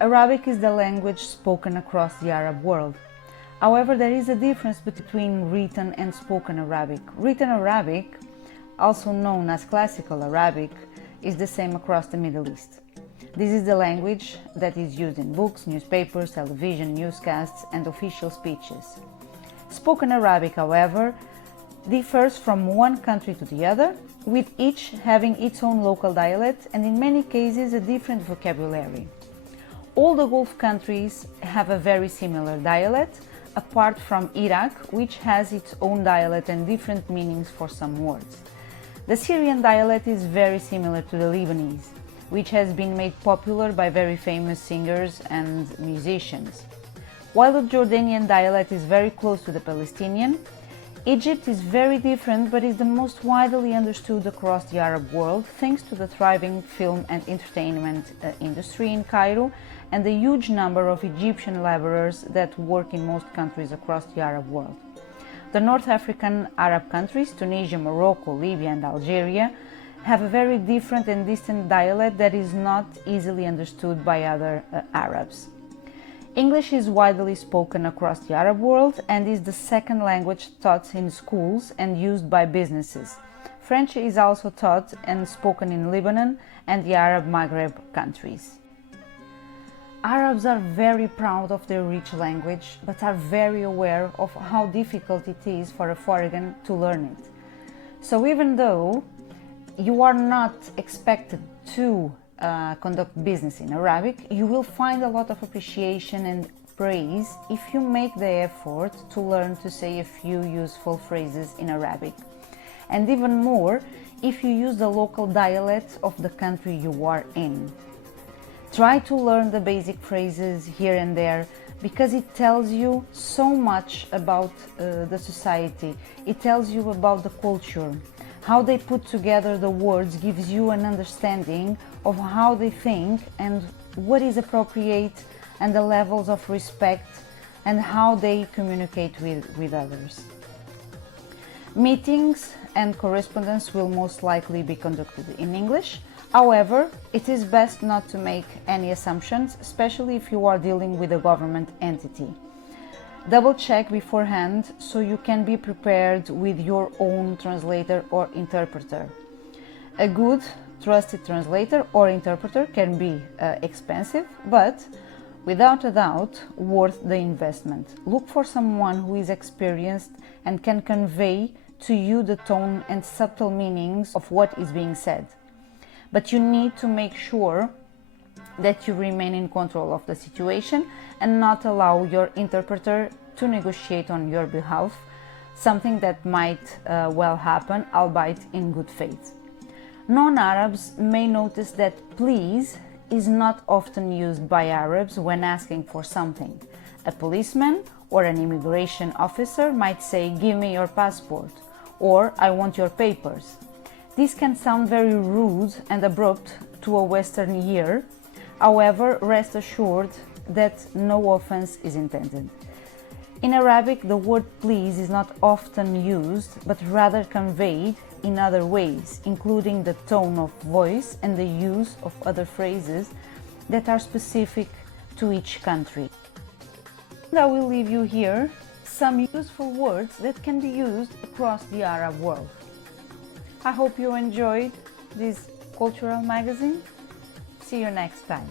Arabic is the language spoken across the Arab world. However, there is a difference between written and spoken Arabic. Written Arabic, also known as classical Arabic, is the same across the Middle East. This is the language that is used in books, newspapers, television, newscasts, and official speeches. Spoken Arabic, however, differs from one country to the other, with each having its own local dialect and in many cases a different vocabulary. All the Gulf countries have a very similar dialect, apart from Iraq, which has its own dialect and different meanings for some words. The Syrian dialect is very similar to the Lebanese, which has been made popular by very famous singers and musicians. While the Jordanian dialect is very close to the Palestinian, Egypt is very different but is the most widely understood across the Arab world thanks to the thriving film and entertainment industry in Cairo and the huge number of Egyptian laborers that work in most countries across the Arab world. The North African Arab countries, Tunisia, Morocco, Libya and Algeria, have a very different and distant dialect that is not easily understood by other Arabs. English is widely spoken across the Arab world and is the second language taught in schools and used by businesses. French is also taught and spoken in Lebanon and the Arab Maghreb countries. Arabs are very proud of their rich language, but are very aware of how difficult it is for a foreigner to learn it. So even though you are not expected to conduct business in Arabic, you will find a lot of appreciation and praise if you make the effort to learn to say a few useful phrases in Arabic. And even more if you use the local dialect of the country you are in. Try to learn the basic phrases here and there because it tells you so much about the society. It tells you about the culture. How they put together the words gives you an understanding of how they think and what is appropriate and the levels of respect and how they communicate with others. Meetings and correspondence will most likely be conducted in English. However, it is best not to make any assumptions, especially if you are dealing with a government entity. Double check beforehand so you can be prepared with your own translator or interpreter. A good, trusted translator or interpreter can be expensive, but without a doubt worth the investment. Look for someone who is experienced and can convey to you the tone and subtle meanings of what is being said. But you need to make sure that you remain in control of the situation and not allow your interpreter to negotiate on your behalf, something that might well happen, albeit in good faith. Non-Arabs may notice that please is not often used by Arabs when asking for something. A policeman or an immigration officer might say, "Give me your passport," or "I want your papers." This can sound very rude and abrupt to a Western ear. However, rest assured that no offense is intended. In Arabic, the word please is not often used, but rather conveyed in other ways, including the tone of voice and the use of other phrases that are specific to each country. I will leave you here some useful words that can be used across the Arab world. I hope you enjoyed this cultural magazine. See you next time.